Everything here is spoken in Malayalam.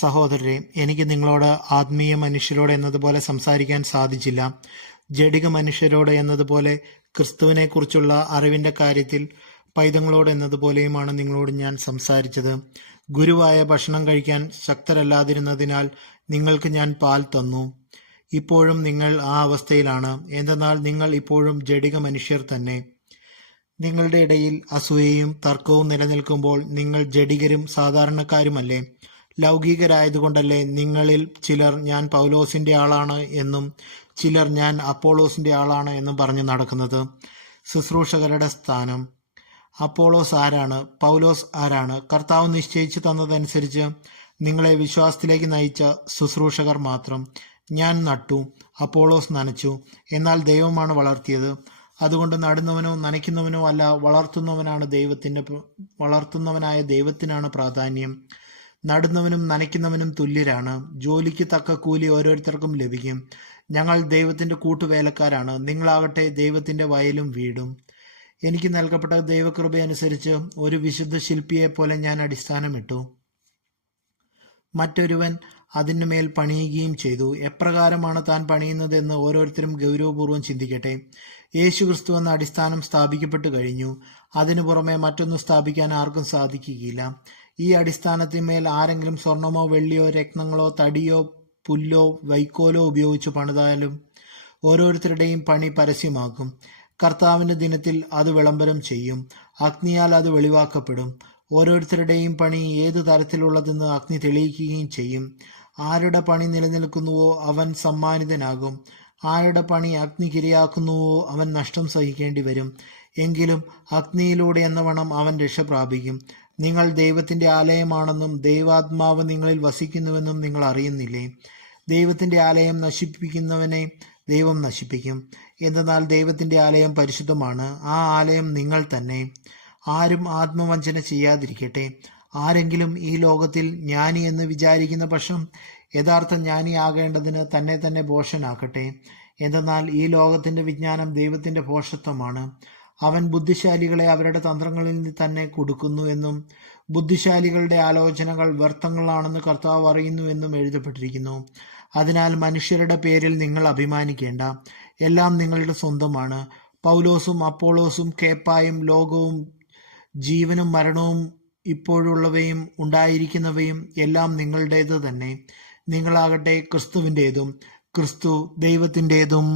സഹോദരരെ, എനിക്ക് നിങ്ങളോട് ആത്മീയ മനുഷ്യരോട് എന്നതുപോലെ സംസാരിക്കാൻ സാധിച്ചില്ല. ജഡിക മനുഷ്യരോട് എന്നതുപോലെ ക്രിസ്തുവിനെക്കുറിച്ചുള്ള അറിവിന്റെ കാര്യത്തിൽ പൈതങ്ങളോട് എന്നതുപോലെയുമാണ് നിങ്ങളോട് ഞാൻ സംസാരിച്ചത്. ഗുരുവായ ഭക്ഷണം കഴിക്കാൻ ശക്തരല്ലാതിരുന്നതിനാൽ നിങ്ങൾക്ക് ഞാൻ പാൽ തന്നു. ഇപ്പോഴും നിങ്ങൾ ആ അവസ്ഥയിലാണ്. എന്തെന്നാൽ നിങ്ങൾ ഇപ്പോഴും ജഡിക മനുഷ്യർ തന്നെ. നിങ്ങളുടെ ഇടയിൽ അസൂയയും തർക്കവും നിലനിൽക്കുമ്പോൾ നിങ്ങൾ ജഡികരും സാധാരണക്കാരുമല്ലേ? ലൗകികരായതുകൊണ്ടല്ലേ നിങ്ങളിൽ ചിലർ ഞാൻ പൗലോസിന്റെ ആളാണ് എന്നും ചിലർ ഞാൻ അപ്പോളോസിന്റെ ആളാണ് എന്നും പറഞ്ഞു നടക്കുന്നത്? ശുശ്രൂഷകരുടെ സ്ഥാനം. അപ്പോളോസ് ആരാണ്? പൗലോസ് ആരാണ്? കർത്താവ് നിശ്ചയിച്ചു തന്നതനുസരിച്ച് നിങ്ങളെ വിശ്വാസത്തിലേക്ക് നയിച്ച ശുശ്രൂഷകർ മാത്രം. ഞാൻ നട്ടു, അപ്പോളോസ് നനച്ചു, എന്നാൽ ദൈവമാണ് വളർത്തിയത്. അതുകൊണ്ട് നടുന്നവനോ നനയ്ക്കുന്നവനോ അല്ല, വളർത്തുന്നവനായ ദൈവത്തിനാണ് പ്രാധാന്യം. നടുന്നവനും നനയ്ക്കുന്നവനും തുല്യരാണ്. ജോലിക്ക് തക്ക കൂലി ഓരോരുത്തർക്കും ലഭിക്കും. ഞങ്ങൾ ദൈവത്തിന്റെ കൂട്ടുവേലക്കാരാണ്. നിങ്ങളാകട്ടെ ദൈവത്തിന്റെ വയലും വീടും. എനിക്ക് നൽകപ്പെട്ട ദൈവകൃപയനുസരിച്ച് ഒരു വിശുദ്ധ ശില്പിയെ പോലെ ഞാൻ അടിസ്ഥാനമിട്ടു. മറ്റൊരുവൻ അതിനുമേൽ പണിയുകയും ചെയ്തു. എപ്രകാരമാണ് താൻ പണിയുന്നതെന്ന് ഓരോരുത്തരും ഗൗരവപൂർവ്വം ചിന്തിക്കട്ടെ. യേശുക്രിസ്തു എന്ന അടിസ്ഥാനം സ്ഥാപിക്കപ്പെട്ടു കഴിഞ്ഞു. അതിനു പുറമെ മറ്റൊന്നും സ്ഥാപിക്കാൻ ആർക്കും സാധിക്കുകയില്ല. ഈ അടിസ്ഥാനത്തിന്മേൽ ആരെങ്കിലും സ്വർണമോ വെള്ളിയോ രത്നങ്ങളോ തടിയോ പുല്ലോ വൈക്കോലോ ഉപയോഗിച്ച് പണിതാലും ഓരോരുത്തരുടെയും പണി പരസ്യമാക്കും. കർത്താവിന്റെ ദിനത്തിൽ അത് വിളംബരം ചെയ്യും. അഗ്നിയാൽ അത് വെളിവാക്കപ്പെടും. ഓരോരുത്തരുടെയും പണി ഏതു തരത്തിലുള്ളതെന്ന് അഗ്നി തെളിയിക്കുകയും ചെയ്യും. ആരുടെ പണി നിലനിൽക്കുന്നുവോ അവൻ സമ്മാനിതനാകും. ആരുടെ പണി അഗ്നിക്കിരയാക്കുന്നുവോ അവൻ നഷ്ടം സഹിക്കേണ്ടി വരും. എങ്കിലും അഗ്നിയിലൂടെ എന്നവണ്ണം അവൻ രക്ഷ പ്രാപിക്കും. നിങ്ങൾ ദൈവത്തിന്റെ ആലയമാണെന്നും ദൈവാത്മാവ് നിങ്ങളിൽ വസിക്കുന്നുവെന്നും നിങ്ങൾ അറിയുന്നില്ലേ? ദൈവത്തിന്റെ ആലയം നശിപ്പിക്കുന്നവനെ ദൈവം നശിപ്പിക്കും. എന്തെന്നാൽ ദൈവത്തിന്റെ ആലയം പരിശുദ്ധമാണ്. ആ ആലയം നിങ്ങൾ തന്നെ. ആരും ആത്മവഞ്ചന ചെയ്യാതിരിക്കട്ടെ. ആരെങ്കിലും ഈ ലോകത്തിൽ ജ്ഞാനി എന്ന് വിചാരിക്കുന്ന പക്ഷം യഥാർത്ഥ ജ്ഞാനിയാകേണ്ടതിന് തന്നെ തന്നെ ഭോഷനാക്കട്ടെ. എന്തെന്നാൽ ഈ ലോകത്തിന്റെ വിജ്ഞാനം ദൈവത്തിന്റെ ഭോഷത്വമാണ്. അവൻ ബുദ്ധിശാലികളെ അവരുടെ തന്ത്രങ്ങളിൽ തന്നെ കൊടുക്കുന്നു എന്നും ബുദ്ധിശാലികളുടെ ആലോചനകൾ വ്യർത്ഥങ്ങളാണെന്ന് കർത്താവ് അറിയുന്നു എന്നും എഴുതപ്പെട്ടിരിക്കുന്നു. അതിനാൽ മനുഷ്യരുടെ പേരിൽ നിങ്ങൾ അഭിമാനിക്കേണ്ട. എല്ലാം നിങ്ങളുടെ സ്വന്തമാണ്. പൗലോസും അപ്പോളോസും കേപ്പായും ലോകവും ജീവനും മരണവും ഇപ്പോഴുള്ളവയും ഉണ്ടായിരിക്കുന്നവയും എല്ലാം നിങ്ങളുടേത് തന്നെ. നിങ്ങളാകട്ടെ ക്രിസ്തുവിൻ്റെതും ക്രിസ്തു ദൈവത്തിൻ്റെതും.